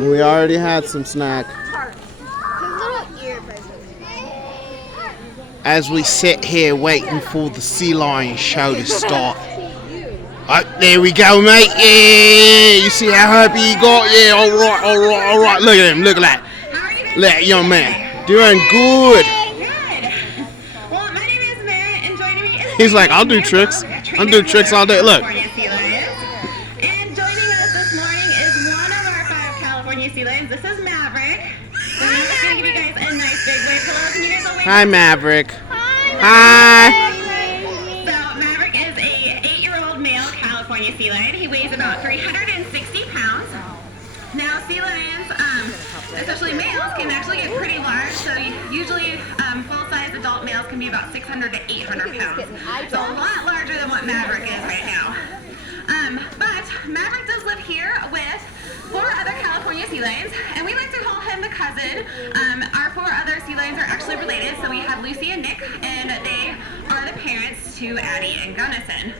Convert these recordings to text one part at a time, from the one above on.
We already had some snack. As we sit here waiting for the sea lion show to start. Oh, there we go, mate. Yeah, you see how happy he got? Yeah, all right. Look at him. Look at that. Look at that young man. Doing good. Well, my name is Mary, and joining me is He's like, I'll do tricks. I'll do tricks all day. Look. And joining us this morning is one of our 5 California sea lions. This is Maverick. So I'm just going to give you guys a nice big wave. Hello, can you guys all wave? Hi, Maverick. Hi. So Maverick is a 8-year-old male California sea lion. He weighs about 360 pounds. Now, sea lions, especially males, can actually get pretty large. So usually full-size adult males can be about 600 to 800 pounds. So a lot larger than what Maverick is right now. But Maverick does live here with 4 other California sea lions, and we like to call him the cousin. Our 4 other sea lions are actually related, so we have Lucy and Nick, and they are the parents to Addie and Gunnison.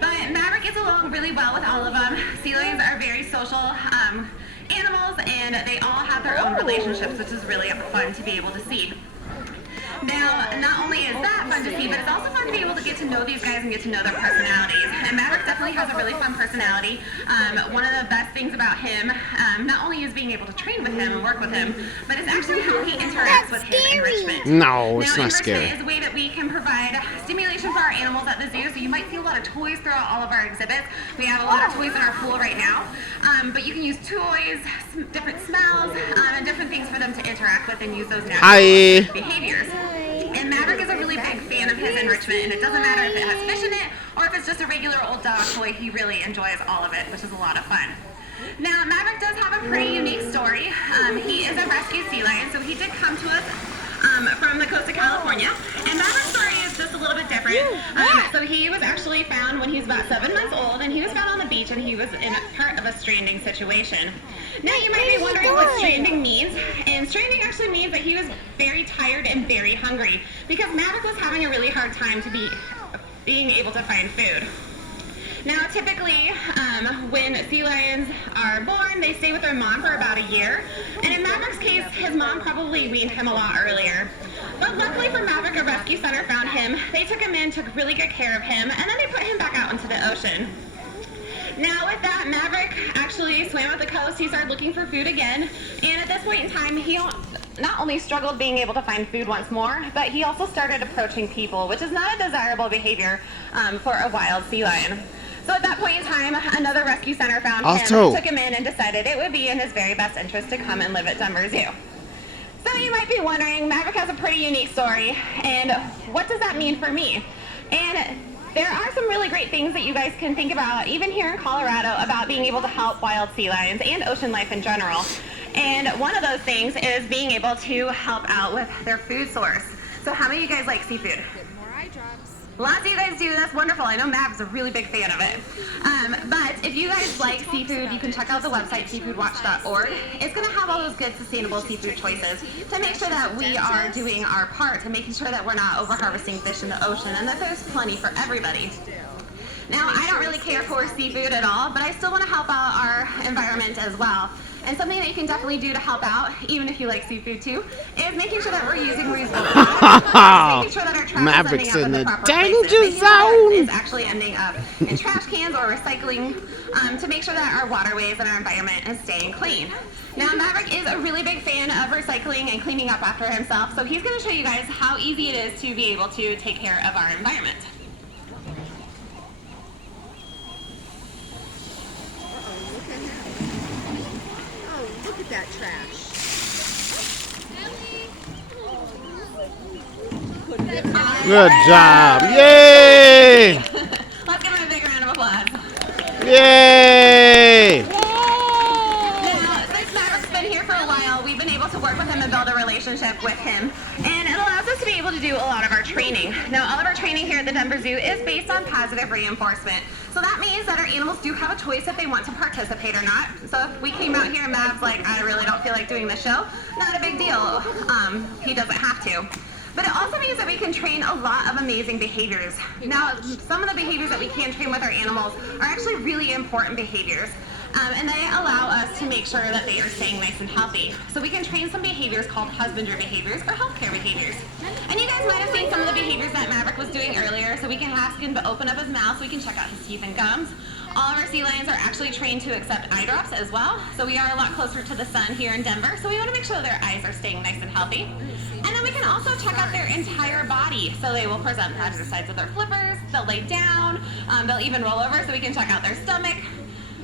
But Maverick gets along really well with all of them. Sea lions are very social animals, and they all have their own relationships, which is really fun to be able to see. Now, not only is that fun to see, but it's also fun to be able to get to know these guys and get to know their personalities. And Maverick definitely has a really fun personality. One of the best things about him, not only is being able to train with him and work with him, but it's actually how he interacts with his enrichment. No, it's not scary. Enrichment is a way that we can provide stimulation for our animals at the zoo. So you might see a lot of toys throughout all of our exhibits. We have a lot of toys in our pool right now. But you can use toys, different smells, and different things for them to interact with and use those natural behaviors. And Maverick is a really big fan of his enrichment, and it doesn't matter if it has fish in it or if it's just a regular old dog toy. He really enjoys all of it, which is a lot of fun. Now, Maverick does have a pretty unique story. He is a rescue sea lion, so he did come to us from the coast of California. And Maverick's story is just a little bit different. So he was actually found when he was about 7 months old, and he was found on the beach, and he was in part of a stranding situation. Now you might be wondering what stranding means, and stranding actually means that he was very tired and very hungry because Maverick was having a really hard time to being able to find food. Now, typically, when sea lions are born, they stay with their mom for about a year. And in Maverick's case, his mom probably weaned him a lot earlier. But luckily for Maverick, a rescue center found him. They took him in, took really good care of him, and then they put him back out into the ocean. Now with that, Maverick actually swam up the coast. He started looking for food again. And at this point in time, he not only struggled being able to find food once more, but he also started approaching people, which is not a desirable behavior for a wild sea lion. So at that point in time, another rescue center found him, took him in, and decided it would be in his very best interest to come and live at Denver Zoo. So you might be wondering, Maverick has a pretty unique story, and what does that mean for me? And there are some really great things that you guys can think about, even here in Colorado, about being able to help wild sea lions and ocean life in general. And one of those things is being able to help out with their food source. So how many of you guys like seafood? More eye drops. Lots of you guys do. That's wonderful. I know Mav's a really big fan of it. But if you guys like seafood, you can check out the website seafoodwatch.org. It's going to have all those good, sustainable seafood choices to make sure that we are doing our part to making sure that we're not over-harvesting fish in the ocean and that there's plenty for everybody. Now, I don't really care for seafood at all, but I still want to help out our environment as well. And something that you can definitely do to help out, even if you like seafood too, is making sure that we're using reusable products. Making sure that our trash Maverick's is ending in up the in the proper danger places. Making sure that zone. it's actually ending up in trash cans or recycling to make sure that our waterways and our environment is staying clean. Now, Maverick is a really big fan of recycling and cleaning up after himself, so he's going to show you guys how easy it is to be able to take care of our environment. Look at that trash. Good job. Yay! Let's give him a big round of applause. Yay! Now, since Maverick's been here for a while, we've been able to work with him and build a relationship with him. And it allows us to be able to do a lot of our training. Now, all of our training here at the Denver Zoo is based on positive reinforcement. So that means that our animals do have a choice if they want to participate or not. So if we came out here and Mav's like, I really don't feel like doing this show, not a big deal. He doesn't have to. But it also means that we can train a lot of amazing behaviors. Now, some of the behaviors that we can train with our animals are actually really important behaviors. And they allow us to make make sure that they are staying nice and healthy. So we can train some behaviors called husbandry behaviors or healthcare behaviors. And you guys might have seen some of the behaviors that Maverick was doing earlier. So we can ask him to open up his mouth so we can check out his teeth and gums. All of our sea lions are actually trained to accept eye drops as well. So we are a lot closer to the sun here in Denver. So we want to make sure their eyes are staying nice and healthy. And then we can also check out their entire body. So they will present positive sides of their flippers. They'll lay down. They'll even roll over so we can check out their stomach.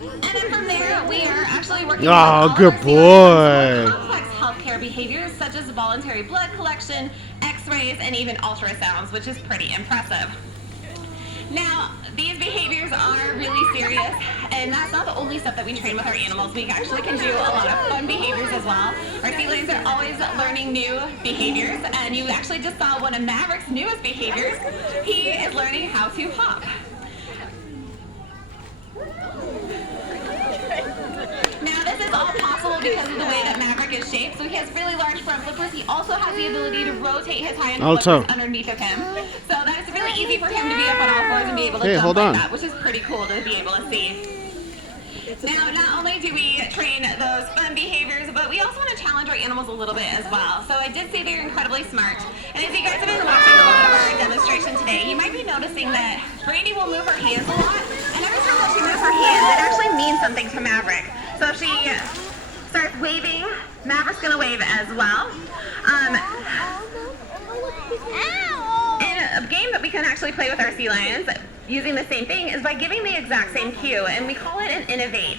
And then from there, we are actually working on all good of our boy. complex healthcare behaviors such as voluntary blood collection, x-rays, and even ultrasounds, which is pretty impressive. Now, these behaviors are really serious, and that's not the only stuff that we train with our animals. We actually can do a lot of fun behaviors as well. Our sea lions are always learning new behaviors, and you actually just saw one of Maverick's newest behaviors. He is learning how to hop. Now, this is all possible because of the way that Maverick is shaped. So he has really large front flippers. He also has the ability to rotate his hind flippers underneath of him. So that is really easy for him to be up on all fours and be able to jump like that, which is pretty cool to be able to see. Now, not only do we train those fun behaviors, but we also want to challenge our animals a little bit as well. So I did say they're incredibly smart. And as you guys have been watching a lot of our demonstration today, you might be noticing that Brandy will move her hands a lot. And every time that she moves her hands, it actually means something to Maverick. So if she starts waving, Maverick's going to wave as well. And a game that we can actually play with our sea lions using the same thing is by giving the exact same cue, and we call it an innovate.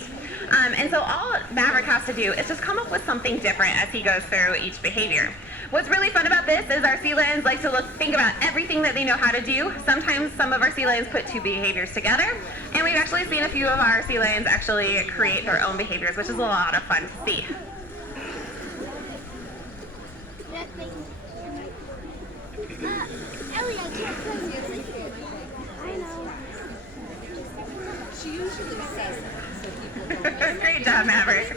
And so all Maverick has to do is just come up with something different as he goes through each behavior. What's really fun about this is our sea lions like to think about everything that they know how to do. Sometimes some of our sea lions put two behaviors together, and we've actually seen a few of our sea lions actually create their own behaviors, which is a lot of fun to see. Ellie, I can't play music. I know. She usually says that so people don't. Great job, Maverick.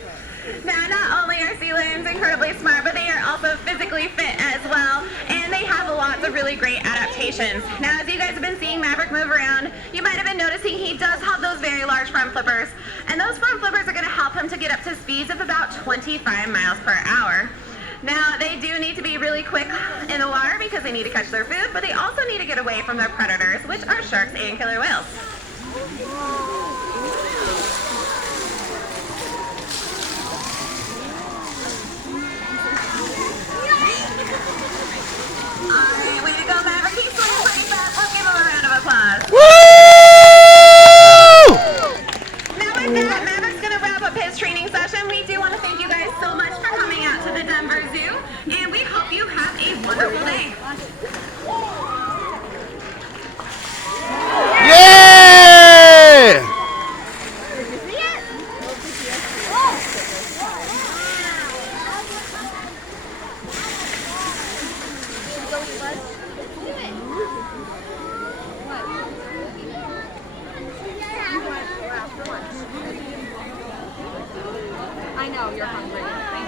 Now, not only are sea lions incredibly smart, but they are also physically fit as well, and they have lots of really great adaptations. Now, as you guys have been seeing Maverick move around, you might have been noticing he does have those very large front flippers, and those front flippers are going to help him to get up to speeds of about 25 miles per hour. Now, they do need to be really quick in the water because they need to catch their food, but they also need to get away from their predators, which are sharks and killer whales. Alright, way to go, Maverick. He's swimming pretty fast. Let's give him a round of applause. Woo! Now with that, Maverick's going to wrap up his training session. We do want to thank you guys so much for coming out to the Denver Zoo, and we hope you have a wonderful day. Yeah! I know, you're hungry.